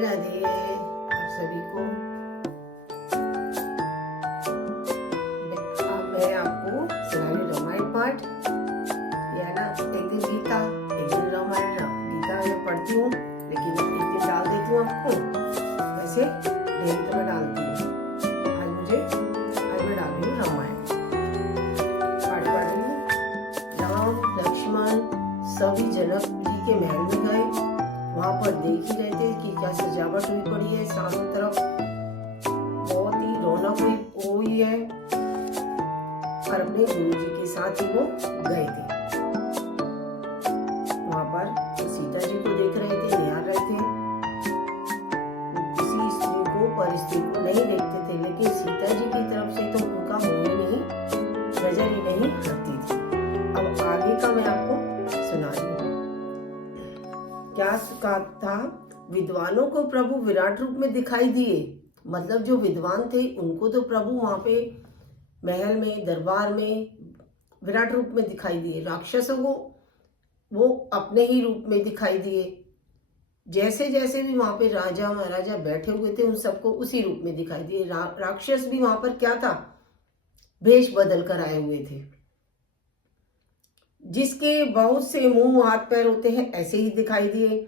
राधे आप सभी को। मैं आपको सुना रही रामायण पाठ। या ना एक दिन गीता एक दिन रामायण। गीता मैं पढ़ती हूँ लेकिन एक दिन डाल देती हूँ आपको। वैसे डेली तो मैं डालती हूँ। आज मैं डाल रही हूँ रामायण पाठ पढ़ रही हूँ। राम लक्ष्मण सभी जनक जी के महल में गए। वहां पर देख ही रहे थे कि क्या सजावट हुई पड़ी है, चारों तरफ बहुत ही रौनक हुई है। और अपने गुरु जी के साथ ही वो गए थे। वहां पर सीता जी को देख रहे थे, निहार रहे थे। किसी स्त्री को पर स्त्री को नहीं देखते थे, लेकिन सीता जी की तरफ से तो उनका मुंह ही नहीं, नजर ही नहीं हटती थी। अब आगे का मैं आपको सुना रही हूँ। क्या कहा था, विद्वानों को प्रभु विराट रूप में दिखाई दिए। मतलब जो विद्वान थे उनको तो प्रभु वहां पे महल में दरबार में विराट रूप में दिखाई दिए। राक्षसों को वो अपने ही रूप में दिखाई दिए। जैसे जैसे भी वहां पे राजा महाराजा बैठे हुए थे उन सबको उसी रूप में दिखाई दिए। राक्षस भी वहां पर क्या था, भेष बदल कर आए हुए थे। जिसके बहुत से मुंह हाथ पैर होते हैं ऐसे ही दिखाई दिए।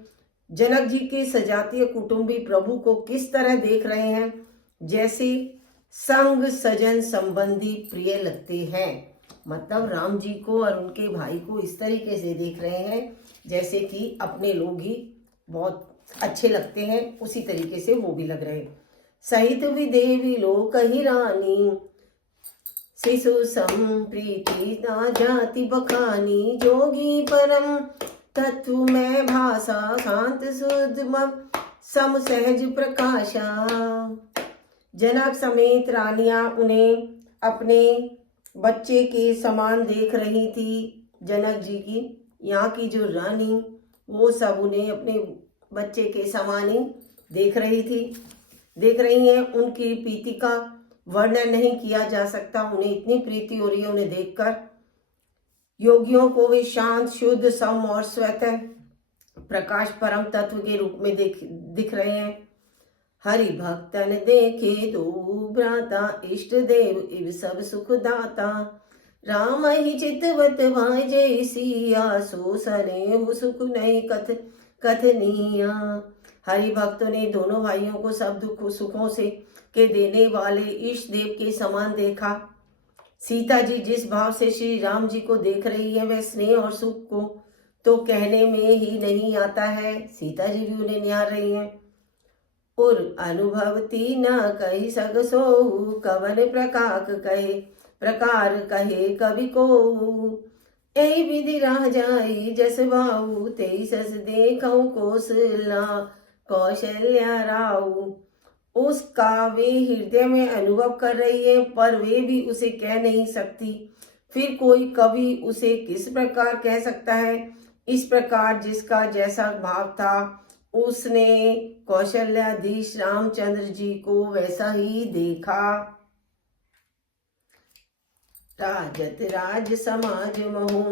जनक जी के सजातीय कुटुंबी प्रभु को किस तरह देख रहे हैं, जैसे संग सजन संबंधी प्रिय लगते हैं। मतलब राम जी को और उनके भाई को इस तरीके से देख रहे हैं जैसे कि अपने लोग ही बहुत अच्छे लगते हैं, उसी तरीके से वो भी लग रहे हैं। सहित भी देवी लोक ही रानी, शिशु संप्रीति ना जाति बखानी। जोगी परम तत्व में भाषा, शांत शुद्ध सम सहज प्रकाशा। जनक समेत रानियां उन्हें अपने बच्चे के समान देख रही थी। जनक जी की यहाँ की जो रानी वो सब उन्हें अपने बच्चे के समान ही देख रही हैं। उनकी प्रीति का वर्णन नहीं किया जा सकता। उन्हें इतनी प्रीति हो रही है उन्हें देखकर। योगियों को वे शांत शुद्ध सम और स्वतः प्रकाश परम तत्व के रूप में दिख रहे हैं। हरि भक्तन देखे दो भ्राता, इष्ट देव इव सब सुख दाता। राम ही चितवत भाई सिया, सो सने सुख नहीं कथनिया। हरि भक्तों ने दोनों भाइयों को सब दुख सुखों से के देने वाले इष्ट देव के समान देखा। सीता जी जिस भाव से श्री राम जी को देख रही है वह स्नेह और सुख को तो कहने में ही नहीं आता है। सीता जी भी उन्हें निहार रही हैं। और अनुभवती न कही सग सोहु, कवन प्रकार कहे कवि को। ऐ विधि राह जाई जस बाऊ, तेई सस देखऊं कौशल्या राऊ। उसका वे हृदय में अनुभव कर रही है पर वे भी उसे कह नहीं सकती। फिर कोई कवि उसे किस प्रकार कह सकता है। इस प्रकार जिसका जैसा भाव था उसने कौशल्याधीश रामचंद्र जी को वैसा ही देखा। राजत राज समाज महू,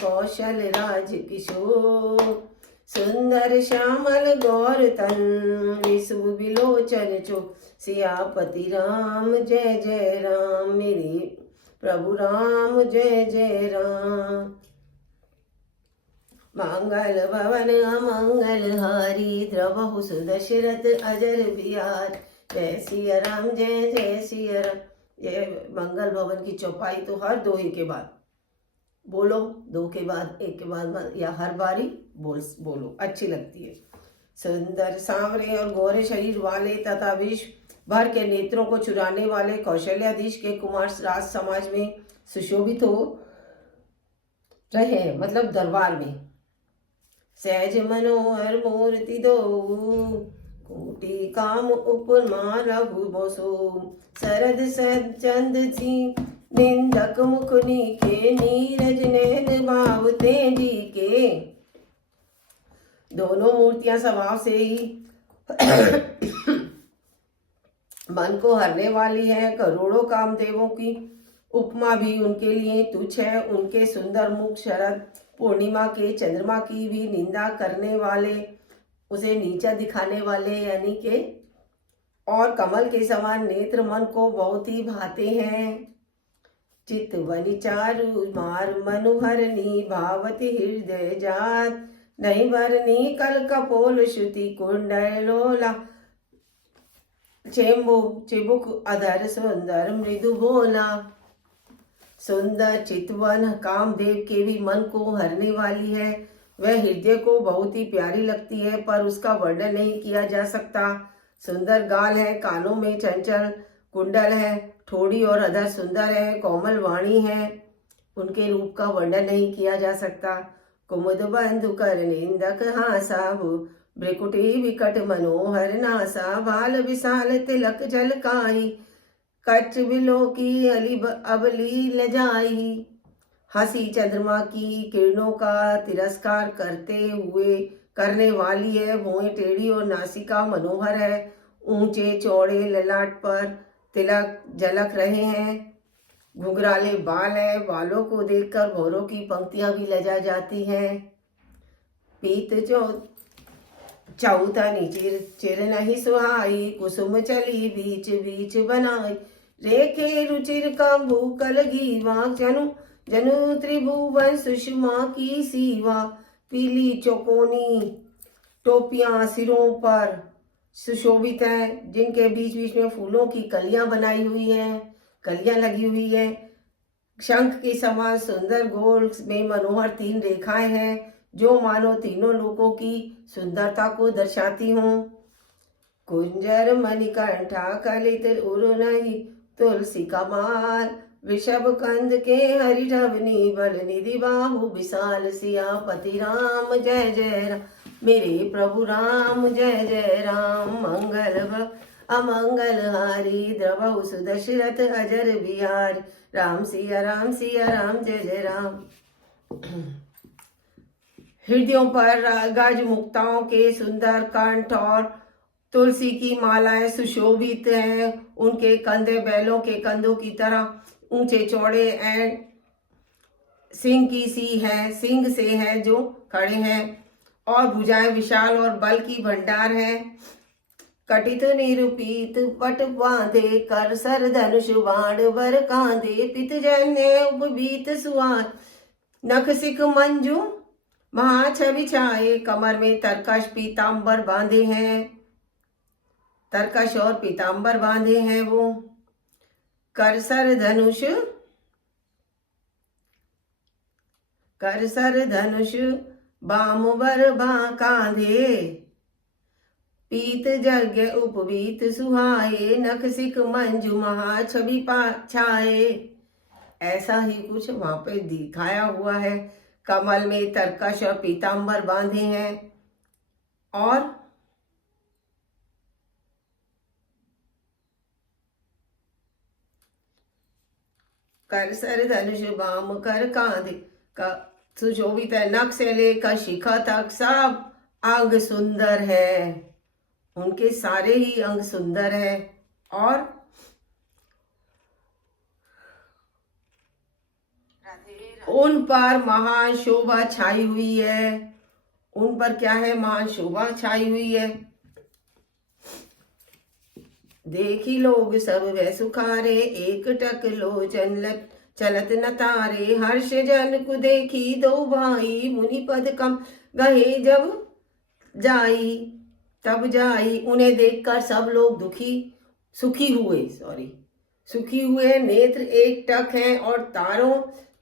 कौशल राज किशोर। सुंदर श्यामल गौर तन, विश्व विलोचन चो। सियापति राम जय जय राम, मेरे प्रभु राम जय जय राम। मंगल भवन अमंगल हारी, द्रवहु सुदशरथ अजर बिहार। जय सिया राम जय जय सिया राम। ये मंगल भवन की चौपाई तो हर दोहे के बाद बोलो, दो के बाद एक के बाद या हर बारी बोलो, अच्छी लगती है। सुंदर सांवरे और गोरे शरीर वाले तथा विश्व भर के नेत्रों को चुराने वाले कौशल्याधीश के कुमार राज समाज में सुशोभित हो रहे, मतलब दरबार में। सहज मनोहर मूर्ति दो, कोटि काम उपमा लघु बसो। शरद चंद थी निंदक मुखनी के, नीरज नैन भाव तेजी के। दोनों मूर्तियां स्वभाव से ही मन को हरने वाली है। करोड़ों कामदेवों की उपमा भी उनके लिए तुच्छ है। उनके सुंदर मुख शरद पूर्णिमा के चंद्रमा की भी निंदा करने वाले उसे नीचा दिखाने वाले यानी के, और कमल के समान नेत्र मन को बहुत ही भाते हैं। चितवनि चारु मार मनुहरनी भावति हृदय जात, नहीं भरनी कल कपोल श्रुति कुंडलोला, चेम्बु चिबुक अधर सुंदर मृदु बोला। सुंदर चितवन कामदेव के भी मन को हरने वाली है। वह हृदय को बहुत ही प्यारी लगती है, पर उसका वर्णन नहीं किया जा सकता। सुंदर गाल है, कानों में चंचल कुंडल है, ठोड़ी और अधर सुंदर है, कोमल वाणी है। उनके रूप का वर्णन नहीं किया जा सकता। कुमुद बंधु कर निंदक हासा, भ्रिकुटी विकट मनोहर नासा, बाल विशाल तिलक झलकाई, कच बिलो की अली अबली लजाई। हंसी चंद्रमा की किरणों का तिरस्कार करने वाली है। भौहें टेढ़ी और नासिका मनोहर है। ऊंचे चौड़े ललाट पर तिलक झलक रहे हैं। घुघराले बाल है। बालों को देखकर भौरों की पंक्तियां भी लजा जाती हैं। पीत चौथनी चिर नहीं सुहाई, कुसुम चली बीच बीच बनाई, रेखे रुचिर कंबू कलगी वाक, जनु जनु त्रिभुवन सुषमा की सीवा। पीली चौकोनी टोपियां सिरों पर सुशोभित हैं, जिनके बीच बीच में फूलों की कलियां बनाई हुई हैं, कलियां लगी हुई हैं। शंख के समान सुंदर गोल में मनोहर 3 रेखाएं हैं, जो मानो तीनों लोगों की सुंदरता को दर्शाती हों। कुंजर मणिकंठा कलित उरुनहि, तुलसी का माल वृषभ कंद के हरिधवनी, बल निधि बाहु विशाल सियापति राम जय जय राम, मेरे प्रभु राम जय जय राम। मंगल अमंगल हारी, द्रवहु सुदशरथ अजर बिहारी, राम सिया राम जय जय राम। हृदयों पर गज मुक्ताओं के सुंदर कंठ और तुलसी की मालाएं सुशोभित हैं। उनके कंधे बैलों के कंधों की तरह ऊंचे चौड़े एंड सिंह से हैं जो खड़े हैं, और भुजाएं विशाल और बल की भंडार है। कटित निरूपित पट बांधे, कर सर धनुष बाण बर कांधे, पित जन्य उपबीत सुहान, नख सिख मंजू महाछवि छाए। कमर में तरकश पीताम्बर बांधे हैं, तरकश और पीताम्बर बांधे हैं वो। करसर धनुष बामुबर कांधे, पीत यज्ञ उपवीत सुहाए, नख सिख मंजू महाछवि छाए। ऐसा ही कुछ वहां पे दिखाया हुआ है। कमल में तरकश और पीताम्बर बांधे हैं, और कर सर धनुष बाम कर कांधे का सुशोभित है। नख से लेकर शिखा तक सब अंग सुंदर है, उनके सारे ही अंग सुंदर है। और उन पर महान शोभा छाई हुई है। उन पर क्या है? महान शोभा छाई हुई है। देखी लोग सब वह सुखारे, एक टक लोचन चलत न तारे। हर्ष जन को देखी दो भाई, मुनि पद कम गहे जब जाई तब जाई। उन्हें देखकर सब लोग सुखी हुए। नेत्र एक टक हैं और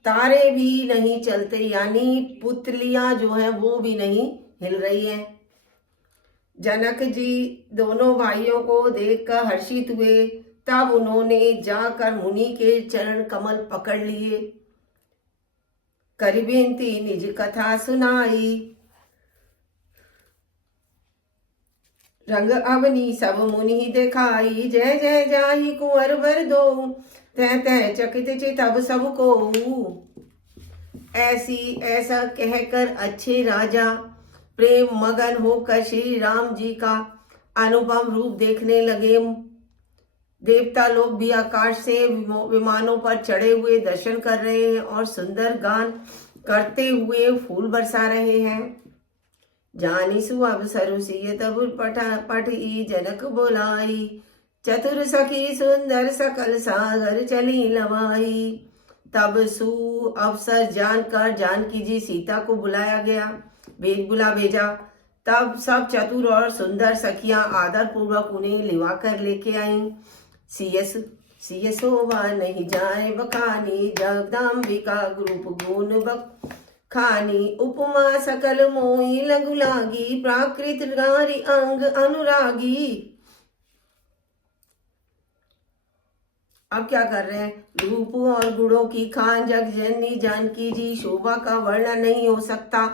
तारे भी नहीं चलते, यानी पुतलियां जो हैं वो भी नहीं हिल रही हैं। जनक जी दोनों भाइयों को देखकर हर्षित हुए। तब उन्होंने जाकर मुनि के चरण कमल पकड़ लिए, करी बेनती निज कथा सुनाई। रंग अवनी सब मुनि दिखाई, जय जय जाहि कुंवर बर दो, तह तह चकित चितब सबको। ऐसा कहकर अच्छे राजा प्रेम मगन होकर श्री राम जी का अनुपम रूप देखने लगे। देवता लोग भी आकाश से विमानों पर चढ़े हुए दर्शन कर रहे हैं और सुंदर गान करते हुए फूल बरसा रहे हैं। जानिसु अवसरु सिय तब पठी जनक बोलाई, चतुर सखी सुंदर सकल सागर चली लवाई। तब सु अवसर जानकर जानकी जी सीता को बुलाया गया, बुला भेजा। तब सब चतुर और सुंदर सखियां आदर पूर्वक उन्हें लिवा कर लेके आईं। सिय शोभा नहीं जाए बखानी, जगदम्बिका रूप गुण बखानी। उपमा सकल मोही लघु लागी, प्राकृत नारी अंग अनुरागी। अब क्या कर रहे हैं? रूप और गुणों की खान जग जननी जानकी जी, शोभा का वर्णन नहीं हो सकता,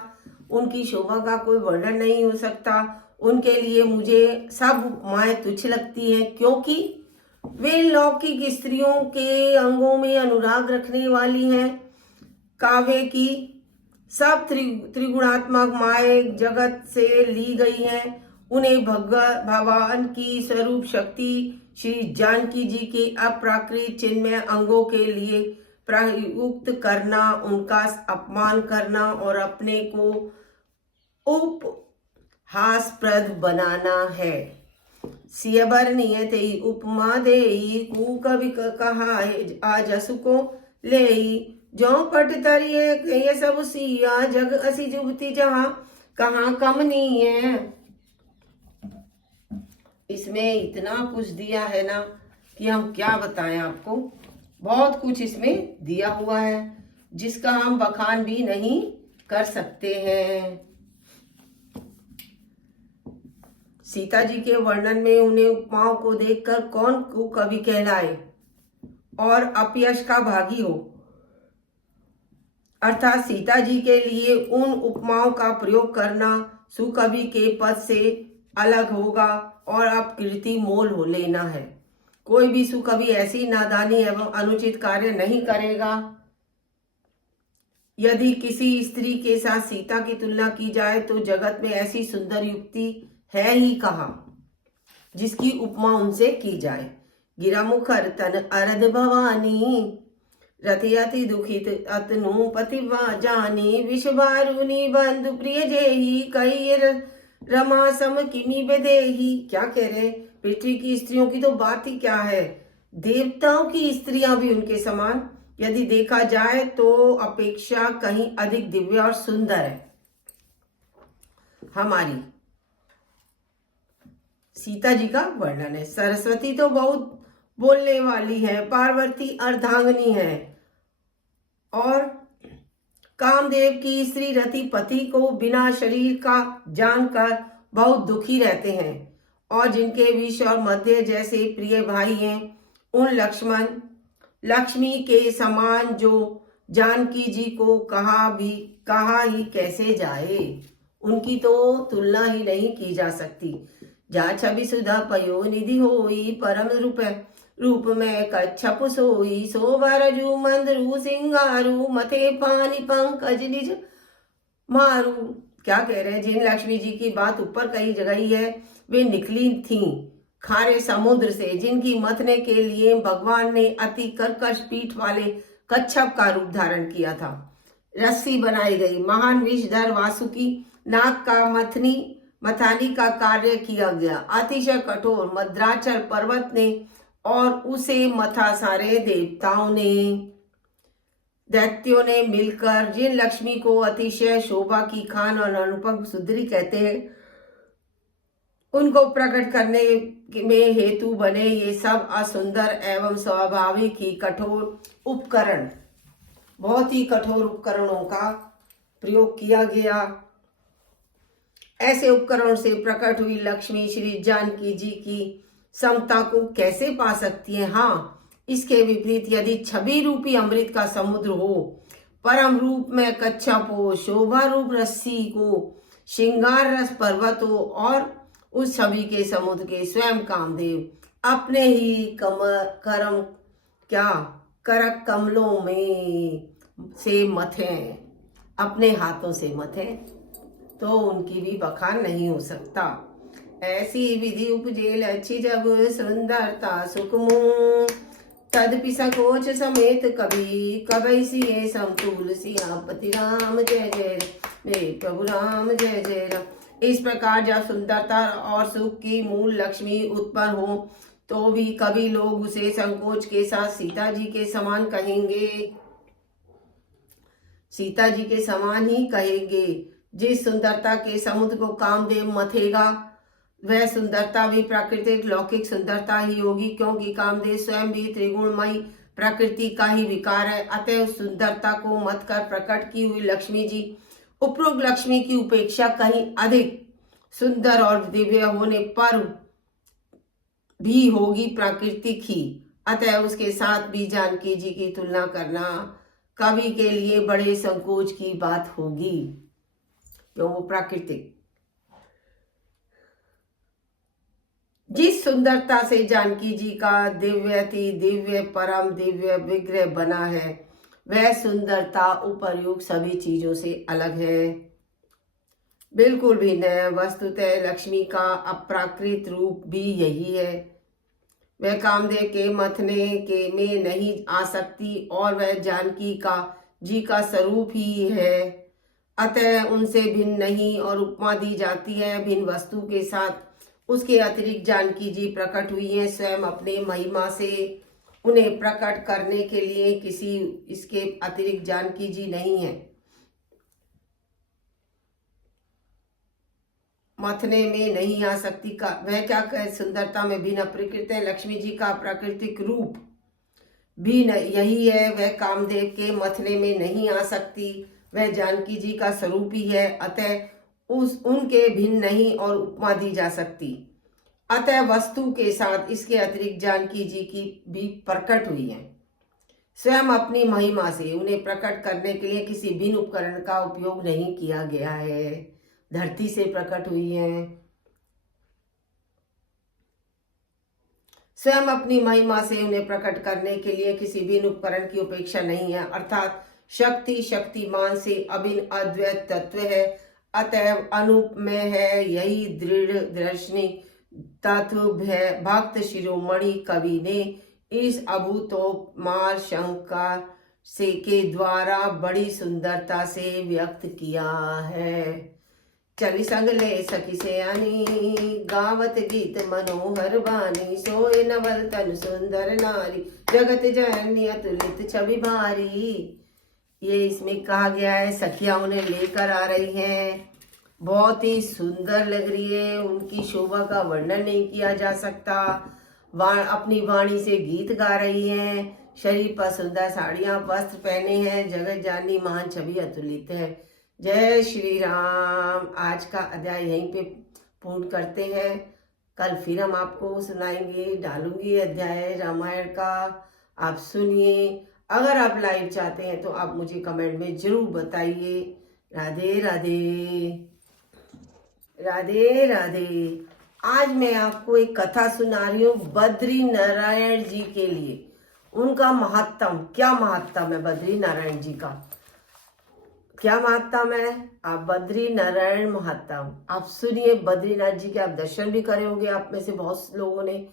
उनकी शोभा का कोई वर्णन नहीं हो सकता। उनके लिए मुझे सब उपमाएं तुच्छ लगती हैं, क्योंकि वे लौकिक स्त्रियों के अंगों में अनुराग रखने वाली हैं। काव्य की सब त्रिगुणात्मक माएं जगत से ली गई हैं। उन्हें भगवान की स्वरूप शक्ति श्री जानकी जी के अप्राकृत चिन्मय अंगों के लिए प्रयुक्त करना, उनका अपमान करना और अपने को उपहासप्रद बनाना है। सियबर नियते उपमा देई, कु कवि कहा आजसु को लेई। जो पट तरिए ये सब सिया, जग असी जुबती जहां कहाँ कमनी है। इसमें इतना कुछ दिया है ना कि हम क्या बताएं आपको। बहुत कुछ इसमें दिया हुआ है जिसका हम बखान भी नहीं कर सकते हैं। सीता जी के वर्णन में उन्हें उपमाओं को देखकर कौन कवि कहलाए और अपयश का भागी हो, अर्थात सीता जी के लिए उन उपमाओं का प्रयोग करना सुकवि के पद से अलग होगा और अपकृति मोल हो लेना है। कोई भी सुकवि ऐसी नादानी एवं अनुचित कार्य नहीं करेगा। यदि किसी स्त्री के साथ सीता की तुलना की जाए तो जगत में ऐसी सुंदर युक्ति है ही कहाँ जिसकी उपमा उनसे की जाए। गिरा मुखर तन अरद भवानी, रति अति दुखित अतनु पतिवा जानी। विषवारुनी बंधु प्रिय जेही, कई रमा सम किमी बेदेही। क्या कह रहे? पृथ्वी की स्त्रियों की तो बात ही क्या है, देवताओं की स्त्रियां भी उनके समान यदि देखा जाए तो अपेक्षा कहीं अधिक दिव्य और सुंदर है। हमारी सीता जी का वर्णन है। सरस्वती तो बहुत बोलने वाली है, पार्वती अर्धांगिनी है और कामदेव की स्त्री रति पति को बिना शरीर का जानकर बहुत दुखी रहते हैं और जिनके विष और मध्य जैसे प्रिय भाई हैं उन लक्ष्मी के समान जो जानकी जी को कहा ही कैसे जाए, उनकी तो तुलना ही नहीं की जा सकती। जा छवि सुधा पयो निधि होई, परम रूप में कच्छप सोई। शोभा रजू मंदरू सिंगारू, मथे पानी पंकज निज मारू। क्या कह रहे हैं? जिन लक्ष्मी जी की बात ऊपर कही गई है वे निकली थीं खारे समुद्र से, जिनकी मथने के लिए भगवान ने अति कर्कश पीठ वाले कच्छप का रूप धारण किया था। रस्सी बनाई गई, महान विषधर वासुकी नाग का मथानी का कार्य किया गया। अतिशय कठोर मद्राचल पर्वत ने और उसे मथा सारे देवताओं ने, दैत्यों ने मिलकर जिन लक्ष्मी को अतिशय शोभा की खान और अनुपम सुंदरी कहते हैं उनको प्रकट करने में हेतु बने ये सब असुंदर एवं स्वाभाविक ही कठोर उपकरण, बहुत ही कठोर उपकरणों का प्रयोग किया गया। ऐसे उपकरणों से प्रकट हुई लक्ष्मी श्री जानकी जी की समता को कैसे पा सकती है? हाँ, इसके विपरीत यदि छवि रूपी अमृत का समुद्र हो, परम रूप में कच्छप हो, शोभा रूप रस्सी को, श्रृंगार रस पर्वत हो और उस छवि के समुद्र के स्वयं कामदेव अपने ही करक कमलों में से मथे, अपने हाथों से मथे, तो उनकी भी बखान नहीं हो सकता। ऐसी विधि उपजेल अच्छी जब सुंदरता सुखमो, तदपि संकोच समेत कभी सिए समतुल सियापति राम जय जय रे प्रभु राम जय जय राम। इस प्रकार जब सुंदरता और सुख की मूल लक्ष्मी उत्पन्न हो तो भी कभी लोग उसे संकोच के साथ सीता जी के समान कहेंगे, सीता जी के समान ही कहेंगे। जिस सुंदरता के समुद्र को कामदेव मथेगा वह सुंदरता भी प्राकृतिक लौकिक सुंदरता ही होगी, क्योंकि कामदेव स्वयं भी त्रिगुणमयी प्रकृति का ही विकार है। अतः उस सुंदरता को मत कर प्रकट की हुई लक्ष्मी जी उपरोक्त लक्ष्मी की उपेक्षा कहीं अधिक सुंदर और दिव्य होने पर भी होगी प्राकृतिक ही। अतः उसके साथ भी जानकी जी की तुलना करना कवि के लिए बड़े संकोच की बात होगी, क्यों वो प्राकृतिक। जिस सुंदरता से जानकी जी का दिव्यति दिव्य परम दिव्य विग्रह बना है वह सुंदरता उपर्युक्त सभी चीजों से अलग है, बिल्कुल भिन्न है। वस्तुतः लक्ष्मी का अप्राकृत रूप भी यही है। वह कामदेव के मथने के में नहीं आ सकती और वह जानकी का जी का स्वरूप ही है। अतः उनसे भिन्न नहीं और उपमा दी जाती है भिन्न वस्तु के साथ। उसके अतिरिक्त जानकी जी प्रकट हुई हैं स्वयं अपने महिमा से। उन्हें प्रकट करने के लिए किसी इसके अतिरिक्त जानकी जी नहीं है। मथने में नहीं आ सकती का वह क्या कहे, सुंदरता में भिन्न प्रकृति है। लक्ष्मी जी का प्राकृतिक रूप भी यही है। वह कामदेव के मथने में नहीं आ सकती, वह जानकी जी का स्वरूप ही है। अतः उनके भिन्न नहीं और उपमा दी जा सकती। अतः वस्तु के साथ इसके अतिरिक्त जानकी जी की भी प्रकट हुई है स्वयं अपनी महिमा से। उन्हें प्रकट करने के लिए किसी भिन्न उपकरण का उपयोग नहीं किया गया है। धरती से प्रकट हुई है, स्वयं अपनी महिमा से उन्हें प्रकट करने के लिए किसी भिन्न उपकरण की अपेक्षा नहीं है। अर्थात शक्ति शक्तिमान से अभिन्न अद्वैत तत्व है, अतएव अनूप में है। यही दृढ़ दर्शनी तत्व भक्त शिरोमणि कवि ने इस अभूतोपमार शंकर से के द्वारा बड़ी सुंदरता से व्यक्त किया है। चली संग ले सखी सयानी गावत गीत मनोहर बानी, सोए नवल तन सुंदर नारी जगत जननी अतुलित छवि भारी। ये इसमें कहा गया है सखियां उन्हें लेकर आ रही हैं, बहुत ही सुंदर लग रही है। उनकी शोभा का वर्णन नहीं किया जा सकता। अपनी वाणी से गीत गा रही हैं, शरीर पर सुंदर साड़ियां वस्त्र पहने हैं, जगत जाननी महान छवि अतुलित है। जय श्री राम। आज का अध्याय यहीं पे पूर्ण करते हैं। कल फिर हम आपको सुनाएंगे, डालूंगी अध्याय रामायण का, आप सुनिए। अगर आप लाइव चाहते हैं तो आप मुझे कमेंट में जरूर बताइए। राधे राधे राधे राधे। आज मैं आपको एक कथा सुना रही हूँ बद्री नारायण जी के लिए। उनका महत्तम, क्या महत्तम है बद्री नारायण जी का, क्या महत्तम है। आप बद्री नारायण महत्तम आप सुनिए। बद्रीनाथ जी के आप दर्शन भी करे होंगे आप में से बहुत लोगों ने।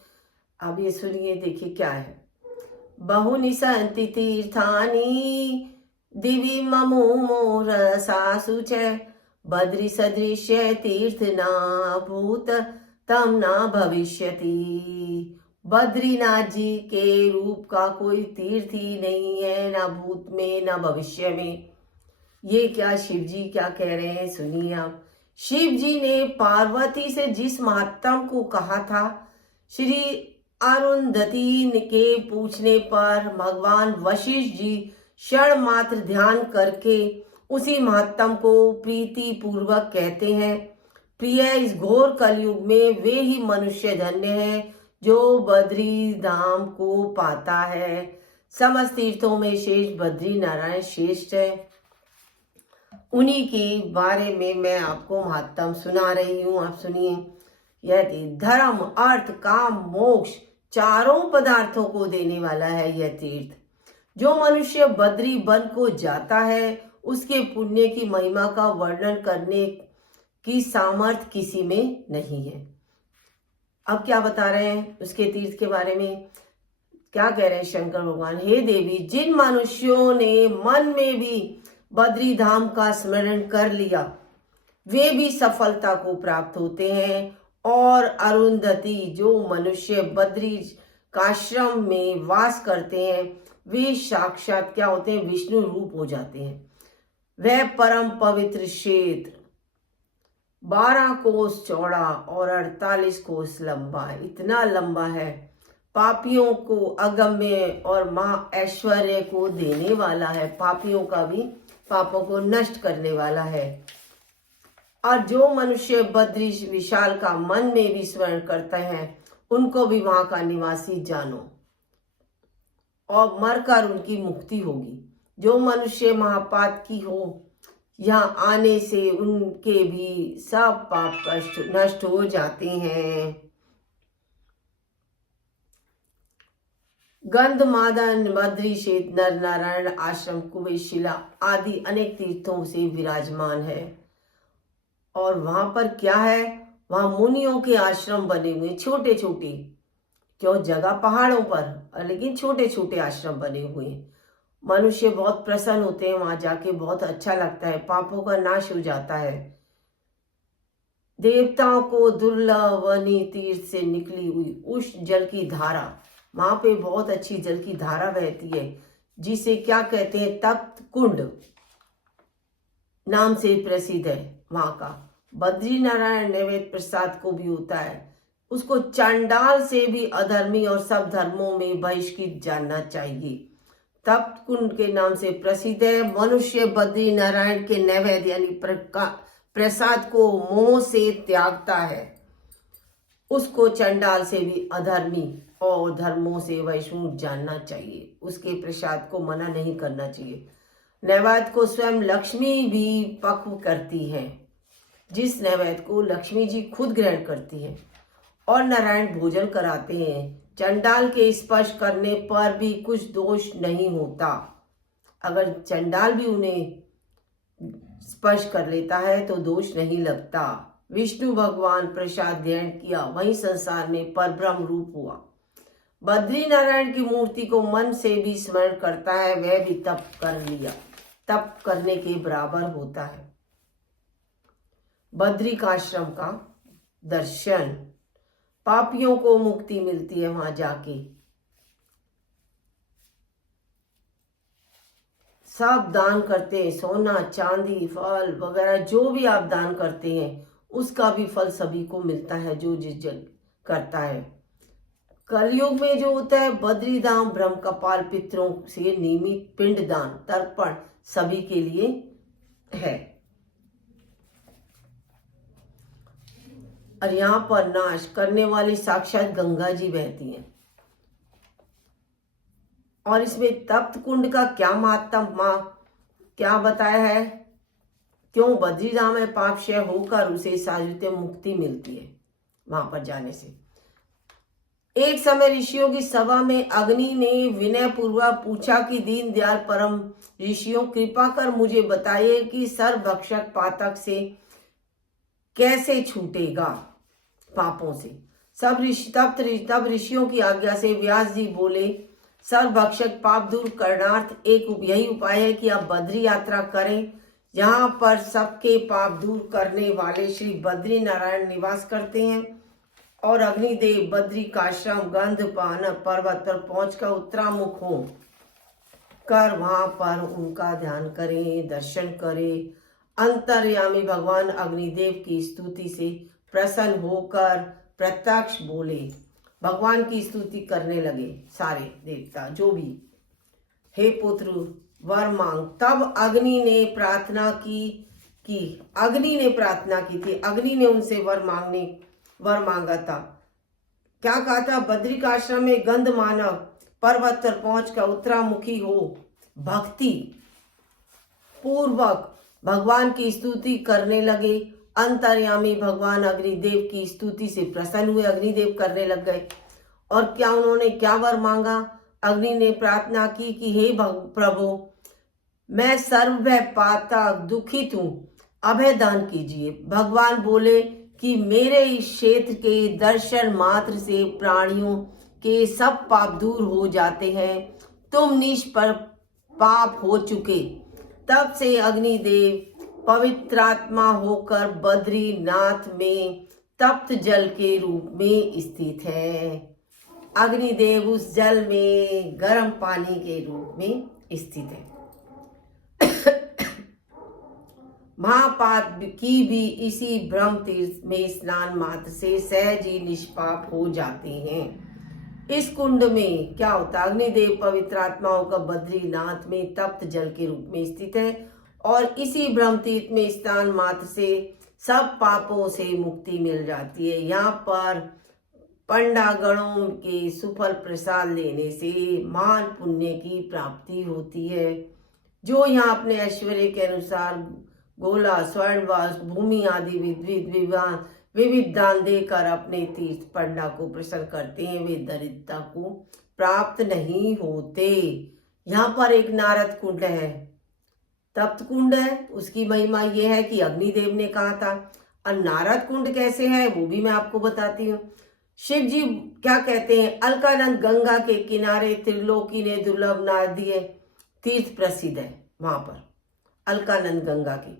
अब ये सुनिए, देखिए क्या है। बहुनि सन्ति तीर्थानि दिवि ममो मोर सासु च, बद्री सदृश तीर्थ ना भूत तम ना भविष्यति। बद्रीनाथ जी के रूप का कोई तीर्थ ही नहीं है, ना भूत में ना भविष्य में। ये क्या शिव जी क्या कह रहे हैं, सुनिए आप। शिव जी ने पार्वती से जिस महात्म को कहा था, श्री अरुंधति के पूछने पर भगवान वशिष्ठ जी क्षण मात्र ध्यान करके उसी महात्म को प्रीति पूर्वक कहते हैं। प्रिय, इस घोर कलयुग में वे ही मनुष्य धन्य है जो बद्री धाम को पाता है। समस्त तीर्थों में श्रेष्ठ बद्री नारायण श्रेष्ठ है। उन्हीं के बारे में मैं आपको महात्म सुना रही हूँ, आप सुनिए। यदि धर्म अर्थ काम मोक्ष चारों पदार्थों को देने वाला है यह तीर्थ। जो मनुष्य बद्री वन को जाता है उसके पुण्य की महिमा का वर्णन करने की सामर्थ्य किसी में नहीं है। अब क्या बता रहे हैं उसके तीर्थ के बारे में, क्या कह रहे हैं शंकर भगवान। हे देवी, जिन मनुष्यों ने मन में भी बद्री धाम का स्मरण कर लिया, वे भी सफलता को प्राप्त होते हैं। और अरुंधति जो मनुष्य बद्री काश्रम में वास करते हैं वे साक्षात क्या होते हैं, विष्णु रूप हो जाते हैं। वह परम पवित्र क्षेत्र 12 कोस चौड़ा और 48 कोस लंबा है। इतना लंबा है, पापियों को अगम्य और महा ऐश्वर्य को देने वाला है। पापियों का भी पापों को नष्ट करने वाला है। और जो मनुष्य बद्री विशाल का मन में भी स्मरण करते हैं उनको भी वहां का निवासी जानो और मरकर उनकी मुक्ति होगी। जो मनुष्य महापात की हो यहाँ आने से उनके भी सब पाप कष्ट नष्ट हो जाते हैं। गंधमादन बद्री क्षेत्र नर नारायण आश्रम कुबेशिला आदि अनेक तीर्थों से विराजमान है। और वहां पर क्या है, वहां मुनियों के आश्रम बने हुए छोटे छोटे, क्यों जगह पहाड़ों पर लेकिन छोटे छोटे आश्रम बने हुए हैं। मनुष्य बहुत प्रसन्न होते हैं वहां जाके, बहुत अच्छा लगता है, पापों का नाश हो जाता है। देवताओं को दुर्लभनी तीर्थ से निकली हुई उष्ण जल की धारा, वहां पे बहुत अच्छी जल की धारा बहती है जिसे क्या कहते हैं, तप्त कुंड नाम से प्रसिद्ध है वहां का। बद्री नारायण नैवेद्य प्रसाद को भी होता है, उसको चांडाल से भी अधर्मी और सब धर्मों में बहिष्कृत जानना चाहिए। तप्त कुंड के नाम से प्रसिद्ध है। मनुष्य बद्री नारायण के नैवेद्य यानी प्रसाद को मोह से त्यागता है, उसको चंडाल से भी अधर्मी और धर्मों से वैष्णव जानना चाहिए। उसके प्रसाद को मना नहीं करना चाहिए। नैवेद्य को स्वयं लक्ष्मी भी पक्व करती है, जिस नैवेद्य को लक्ष्मी जी खुद ग्रहण करती है और नारायण भोजन कराते हैं। चंडाल के स्पर्श करने पर भी कुछ दोष नहीं होता। अगर चंडाल भी उन्हें स्पर्श कर लेता है तो दोष नहीं लगता। विष्णु भगवान प्रसाद ग्रहण किया, वही संसार में परब्रह्म रूप हुआ। बद्री नारायण की मूर्ति को मन से भी स्मरण करता है, वह भी तप कर लिया, तप करने के बराबर होता है। बद्रिकाश्रम का दर्शन, पापियों को मुक्ति मिलती है वहां जाके। सब दान करते हैं, सोना चांदी फल वगैरह जो भी आप दान करते हैं उसका भी फल सभी को मिलता है जो जिस जग करता है। कलयुग में जो होता है बद्री धाम ब्रह्म कपाल पितरों से नियमित पिंड दान तर्पण सभी के लिए है। और यहाँ पर नाश करने वाली साक्षात गंगा जी बहती हैं। और इसमें तप्त कुंड का क्या महत्व क्या बताया है, क्यों बद्री धाम में पाप क्षय होकर उसे शाश्वत मुक्ति मिलती है वहां पर जाने से। एक समय ऋषियों की सभा में अग्नि ने विनय पूर्वक पूछा कि दीनदयाल परम ऋषियों कृपा कर मुझे बताइए कि सर्वभक्षक पातक से कैसे छूटेगा पापों से। तब ऋषियों की आज्ञा से व्यास जी बोले, सर्वभक्षक पाप दूर करनार्थ एक यही उपाय है कि आप बद्री यात्रा करें, जहां पर सबके पाप दूर करने वाले श्री बद्री नारायण निवास करते हैं। और अग्निदेव बद्री काश्रम गंधपान पर्वत पर पहुंचकर उत्तरामुख हो कर वहां पर उनका ध्यान करें, दर्शन करें। अंतर्यामी भगवान अग्निदेव की स्तुति से प्रसन्न होकर प्रत्यक्ष बोले, भगवान की स्तुति करने लगे सारे देवता जो भी, हे पुत्र वर मांग। तब अग्नि ने प्रार्थना की अग्नि ने प्रार्थना की थी, अग्नि ने उनसे वर मांगा था। क्या कहा था, बद्रिकाश्रम में गंध मानव पर्वत पर पहुंचकर उत्तरामुखी हो भक्ति पूर्वक भगवान की स्तुति करने लगे। अंतर्यामी भगवान अग्निदेव की स्तुति से प्रसन्न हुए, अग्निदेव करने लग गए। और क्या उन्होंने क्या वर मांगा, अग्नि ने प्रार्थना की कि हे प्रभु मैं सर्व पातक दुखित हूं, अभय दान कीजिए। भगवान बोले कि मेरे इस क्षेत्र के दर्शन मात्र से प्राणियों के सब पाप दूर हो जाते हैं, तुम निष्पर पाप हो चुके। तब से अग्निदेव पवित्र आत्मा होकर बद्रीनाथ में तप्त जल के रूप में स्थित है। अग्निदेव उस जल में गर्म पानी के रूप में स्थित है। महापाप की भी इसी ब्रह्म तीर्थ में स्नान मात्र से सहज ही निष्पाप हो जाते हैं। इस कुंड में क्या होता है, अग्निदेव पवित्र आत्मा होकर बद्रीनाथ में तप्त जल के रूप में स्थित है और इसी ब्रह्म तीर्थ में स्नान मात्र से सब पापों से मुक्ति मिल जाती है। यहाँ पर पंडागणों के सुफल प्रसाद लेने से महान पुण्य की प्राप्ति होती है। जो यहाँ अपने ऐश्वर्य के अनुसार गोला, स्वर्णवास, भूमि आदि विविध दान देकर अपने तीर्थ पंडा को प्रसन्न करते हैं, वे दरिद्रता को प्राप्त नहीं होते। यहाँ पर एक नारद कुंड है, तप्त कुंड है। उसकी महिमा यह है कि अग्निदेव ने कहा था। और नारद कुंड कैसे है वो भी मैं आपको बताती हूँ। शिव जी क्या कहते हैं, अलकानंद गंगा के किनारे त्रिलोकी ने दुर्लभ नारदीय तीर्थ प्रसिद्ध है। वहां पर अलकानंद गंगा की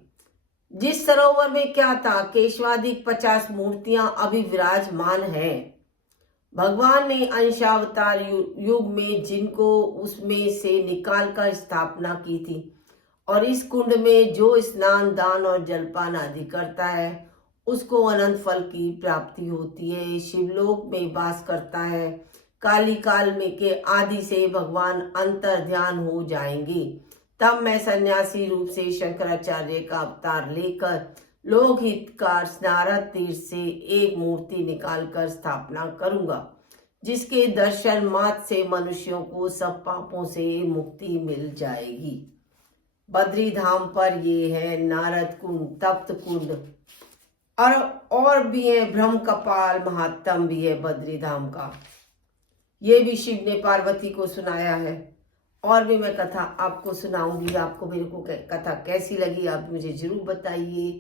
जिस सरोवर में क्या था, केशवादिक 50 मूर्तियां अभी विराजमान हैं। भगवान ने अंशावतार युग में जिनको उसमें से निकालकर स्थापना की थी। और इस कुंड में जो स्नान, दान और जलपान आदि करता है उसको अनंत फल की प्राप्ति होती है। शिवलोक में वास करता है। काली काल में के आदि से भगवान अंतर ध्यान हो जाएंगे। तब मैं सन्यासी रूप से शंकराचार्य का अवतार लेकर लोकहितकार नारद तीर्थ से एक मूर्ति निकालकर स्थापना करूंगा, जिसके दर्शन मात्र से मनुष्यों को सब पापों से मुक्ति मिल जाएगी। बद्री धाम पर ये है नारद कुंड, तप्त कुंड और भी है ब्रह्म कपाल महात्म भी है बद्री धाम का। ये भी शिव ने पार्वती को सुनाया है। और भी मैं कथा आपको सुनाऊंगी। आपको मेरे को कथा कैसी लगी आप मुझे जरूर बताइए।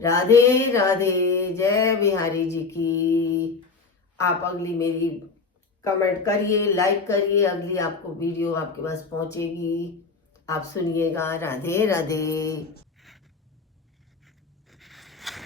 राधे राधे, जय बिहारी जी की। आप अगली मेरी कमेंट करिए, लाइक करिए, अगली आपको वीडियो आपके पास पहुंचेगी, आप सुनिएगा। राधे राधे।